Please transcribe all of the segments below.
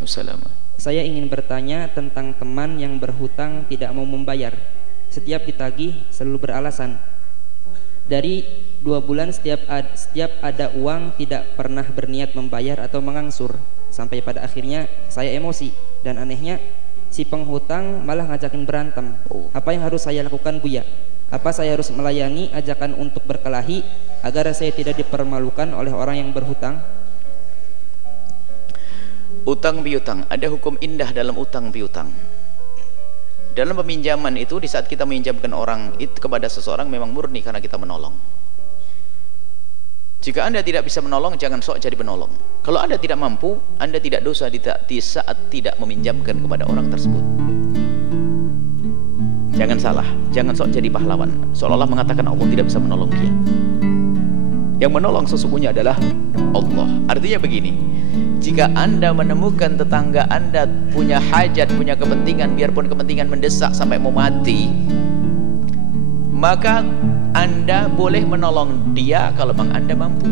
Assalamualaikum. Saya ingin bertanya tentang teman yang berhutang tidak mau membayar. Setiap ditagih selalu beralasan. Dari 2 bulan setiap ada uang tidak pernah berniat membayar atau mengangsur. Sampai pada akhirnya saya emosi. Dan anehnya si penghutang malah ngajakin berantem. Apa yang harus saya lakukan, Buya? Apa saya harus melayani ajakan untuk berkelahi agar saya tidak dipermalukan oleh orang yang berhutang? Utang piutang, ada hukum indah dalam utang piutang. Dalam peminjaman itu, di saat kita meminjamkan orang itu kepada seseorang, memang murni karena kita menolong. Jika Anda tidak bisa menolong, jangan sok jadi penolong. Kalau Anda tidak mampu, Anda tidak dosa di saat tidak meminjamkan kepada orang tersebut. Jangan salah, jangan sok jadi pahlawan seolah-olah mengatakan Allah tidak bisa menolong dia. Yang menolong sesungguhnya adalah Allah. Artinya begini, jika Anda menemukan tetangga Anda punya hajat, punya kepentingan, biarpun kepentingan mendesak sampai mau mati, maka Anda boleh menolong dia kalau memang Anda mampu.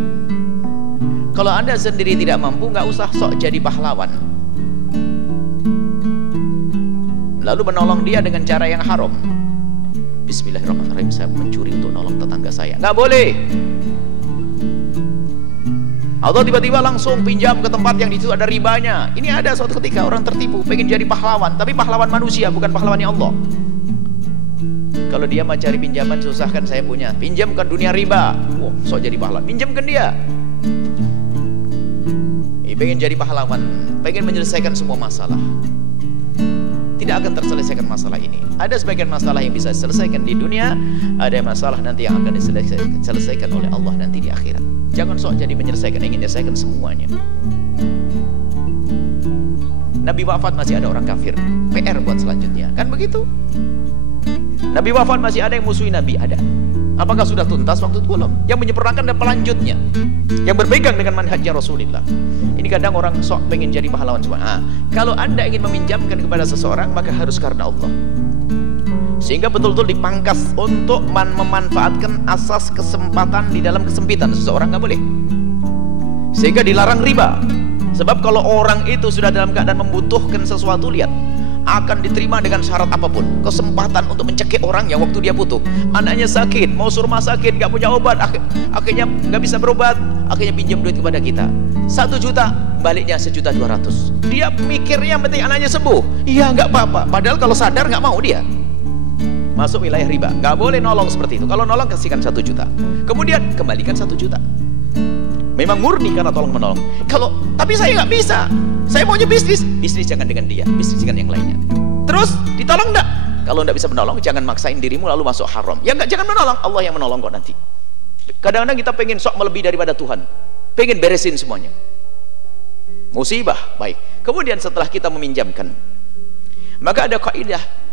Kalau Anda sendiri tidak mampu, nggak usah sok jadi pahlawan lalu menolong dia dengan cara yang haram. Bismillahirrahmanirrahim, saya mencuri untuk nolong tetangga saya, nggak boleh. Atau tiba-tiba langsung pinjam ke tempat yang di situ ada ribanya. Ini ada suatu ketika orang tertipu, pengen jadi pahlawan, tapi pahlawan manusia, bukan pahlawannya Allah. Kalau dia mau cari pinjaman, susahkan saya punya, pinjamkan dunia riba. Wah, sok jadi pahlawan, pinjamkan dia. Pengen jadi pahlawan, pengen menyelesaikan semua masalah. Tidak akan terselesaikan masalah ini. Ada sebagian masalah yang bisa diselesaikan di dunia, ada masalah nanti yang akan diselesaikan oleh Allah nanti di akhirat. Jangan sok jadi menyelesaikan, ingin menyelesaikan semuanya. Nabi wafat masih ada orang kafir, PR buat selanjutnya, kan begitu? Nabi wafat masih ada yang musuhi Nabi, ada. Apakah sudah tuntas? Waktu itu belum. Yang menyempurnakan dan pelanjutnya, yang berpegang dengan manhajnya Rasulullah. Ini kadang orang sok pengen jadi pahlawan semua. Kalau Anda ingin meminjamkan kepada seseorang, maka harus karena Allah, sehingga betul-betul dipangkas untuk memanfaatkan asas kesempatan di dalam kesempitan seseorang, nggak boleh. Sehingga dilarang riba. Sebab kalau orang itu sudah dalam keadaan membutuhkan sesuatu, lihat, akan diterima dengan syarat apapun. Kesempatan untuk mencekik orang yang waktu dia butuh, anaknya sakit, mau suruh rumah sakit, nggak punya obat, akhirnya nggak bisa berobat, akhirnya pinjam duit kepada kita 1 juta, baliknya 1.200.000. Dia mikirnya penting anaknya sembuh, iya nggak apa-apa, padahal kalau sadar nggak mau dia. Masuk wilayah riba. Nggak boleh nolong seperti itu. Kalau nolong kasihkan 1 juta, kemudian kembalikan 1 juta. Memang murni karena tolong menolong. Kalau tapi saya nggak bisa, saya maunya bisnis jangan dengan dia, bisnis dengan yang lainnya. Terus ditolong enggak? Kalau enggak bisa menolong, jangan maksain dirimu lalu masuk haram. Ya enggak, jangan menolong, Allah yang menolong kok nanti. Kadang-kadang kita pengen sok melebihi daripada Tuhan, pengen beresin semuanya. Musibah, baik. Kemudian setelah kita meminjamkan, maka ada kaidah.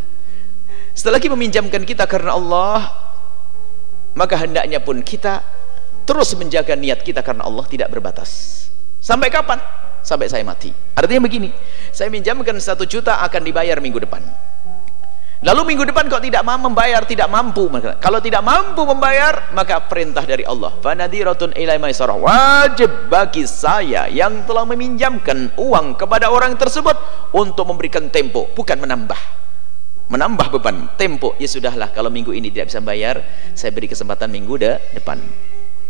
Setelah kita meminjamkan kita karena Allah, maka hendaknya pun kita terus menjaga niat kita karena Allah tidak berbatas. Sampai kapan? Sampai saya mati. Artinya begini, saya minjamkan 1 juta akan dibayar minggu depan. Lalu minggu depan kok tidak mau membayar, tidak mampu. Kalau tidak mampu membayar, maka perintah dari Allah, fanadhiratun ila maisarah, wajib bagi saya yang telah meminjamkan uang kepada orang tersebut untuk memberikan tempo, bukan menambah beban. Tempo, ya sudahlah, kalau minggu ini tidak bisa bayar, saya beri kesempatan minggu depan.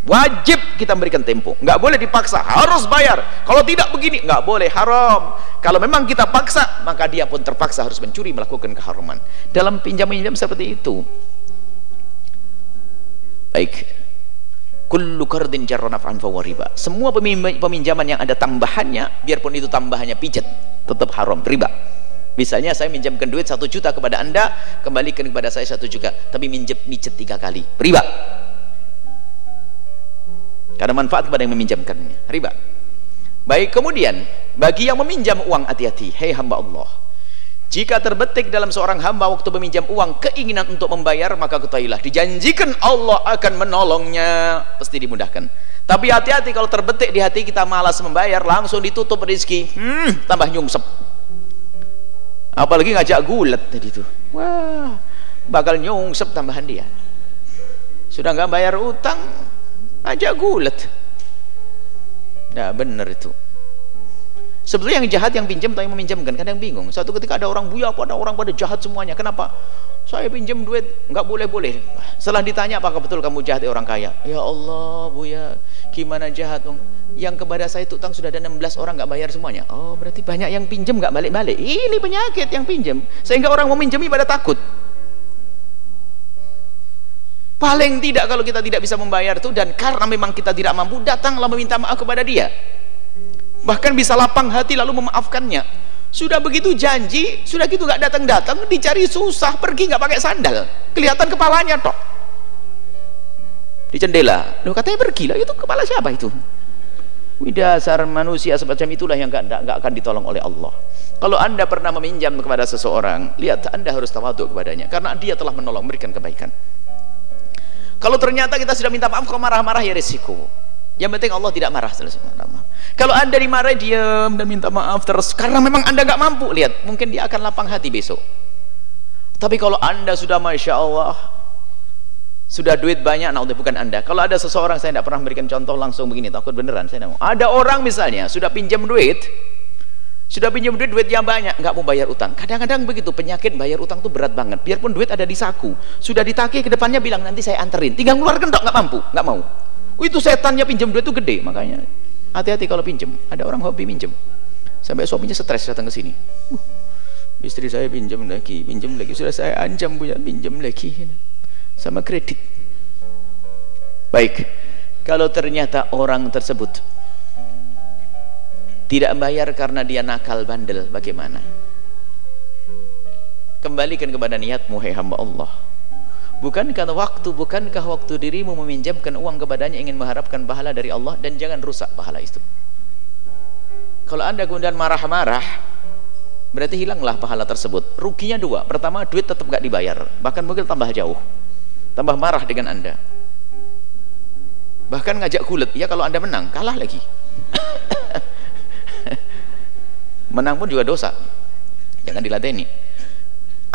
Wajib kita memberikan tempo, nggak boleh dipaksa, harus bayar. Kalau tidak begini, nggak boleh, haram. Kalau memang kita paksa, maka dia pun terpaksa harus mencuri, melakukan keharaman. Dalam pinjam-pinjam seperti itu. Baik. Kullu qardin jarra naf'an fa riba. Semua peminjaman yang ada tambahannya, biarpun itu tambahannya pijet, tetap haram, riba. Misalnya saya minjamkan duit 1 juta kepada Anda, kembalikan kepada saya 1 juta, tapi mijet 3 kali, riba. Karena manfaat kepada yang meminjamkannya, riba. Baik, kemudian bagi yang meminjam uang, hati-hati, hei hamba Allah. Jika terbetik dalam seorang hamba waktu meminjam uang keinginan untuk membayar, maka ketahuilah dijanjikan Allah akan menolongnya, pasti dimudahkan. Tapi hati-hati kalau terbetik di hati kita malas membayar, langsung ditutup rezeki, tambah nyungsep. Apalagi ngajak gulat tadi itu, wah, bakal nyungsep tambahan dia. Sudah nggak bayar utang, ajak gulat. Nah benar itu. Sebetulnya yang jahat yang pinjam atau yang meminjamkan, kadang bingung. Suatu ketika ada orang buya, ada orang pada jahat semuanya. Kenapa? Saya pinjam duit, nggak boleh-boleh. Setelah ditanya, apakah betul kamu jahat orang kaya? Ya Allah, buya, gimana jahat? Yang kepada saya utang sudah ada 16 orang nggak bayar semuanya. Oh, berarti banyak yang pinjam nggak balik-balik. Ini penyakit yang pinjam, sehingga orang mau minjami pada takut. Paling tidak kalau kita tidak bisa membayar itu, dan karena memang kita tidak mampu, datanglah meminta maaf kepada dia. Bahkan bisa lapang hati lalu memaafkannya. Sudah begitu janji, sudah gitu nggak datang-datang, dicari susah, pergi nggak pakai sandal, kelihatan kepalanya tok di jendela. Loh, katanya pergi lah, itu kepala siapa itu? Dasar manusia semacam itulah yang nggak akan ditolong oleh Allah. Kalau Anda pernah meminjam kepada seseorang, lihat, Anda harus tawadhu kepadanya, karena dia telah menolong, memberikan kebaikan. Kalau ternyata kita sudah minta maaf, kok marah-marah, ya resiko. Yang penting Allah tidak marah. Kalau Anda dimarahi, diam dan minta maaf terus karena memang Anda nggak mampu, lihat, mungkin dia akan lapang hati besok. Tapi kalau Anda sudah Masya Allah, sudah duit banyak, nah bukan Anda. Kalau ada seseorang, saya tidak pernah memberikan contoh langsung begini, takut beneran saya tidak mau. Ada orang misalnya sudah pinjam duit yang banyak, nggak mau bayar utang. Kadang-kadang begitu, penyakit bayar utang itu berat banget. Biarpun duit ada di saku, sudah ditagih ke depannya, bilang nanti saya anterin, tinggal ngeluarkan dok, nggak mampu, nggak mau. Itu setannya pinjam duit itu gede. Makanya hati-hati kalau pinjam. Ada orang hobi pinjam, sampai suaminya stres datang ke sini. Istri saya pinjam lagi, sudah saya ancam punya pinjam lagi sama kredit. Baik, kalau ternyata orang tersebut tidak bayar karena dia nakal bandel, bagaimana? Kembalikan kepada niatmu, hai hamba Allah. Bukankah waktu dirimu meminjamkan uang kepadanya ingin mengharapkan pahala dari Allah, dan jangan rusak pahala itu. Kalau Anda kemudian marah-marah, berarti hilanglah pahala tersebut. Ruginya dua. Pertama, duit tetap gak dibayar, bahkan mungkin tambah jauh, tambah marah dengan Anda, bahkan ngajak gulet. Ya kalau Anda menang, kalah lagi. Menang pun juga dosa, jangan diladeni.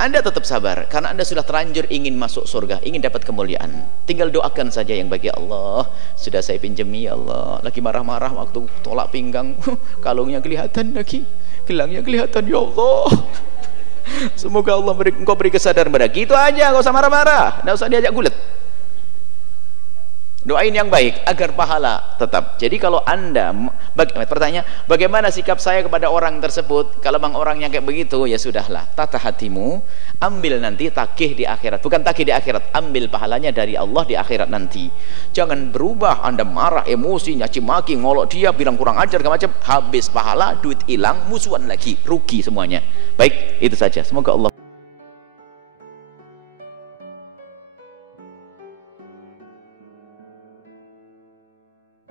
Anda tetap sabar karena Anda sudah terlanjur ingin masuk surga, ingin dapat kemuliaan. Tinggal doakan saja yang bagi Allah. Sudah saya pinjami, ya Allah, lagi marah-marah waktu tolak pinggang, kalungnya kelihatan lagi, gelangnya kelihatan, ya Allah. Semoga Allah engkau beri kesadaran pada gitu aja, nggak usah marah-marah, nggak usah diajak gulet. Doain yang baik agar pahala tetap. Jadi kalau Anda pertanyaan, bagaimana sikap saya kepada orang tersebut? Kalau memang orangnya kayak begitu, ya sudahlah, tata hatimu, ambil nanti tagih di akhirat. Bukan tagih di akhirat, ambil pahalanya dari Allah di akhirat nanti. Jangan berubah, Anda marah, emosi, nyaci maki, ngolok dia, bilang kurang ajar, macam, habis pahala, duit hilang, musuhan lagi, rugi semuanya. Baik, itu saja. Semoga Allah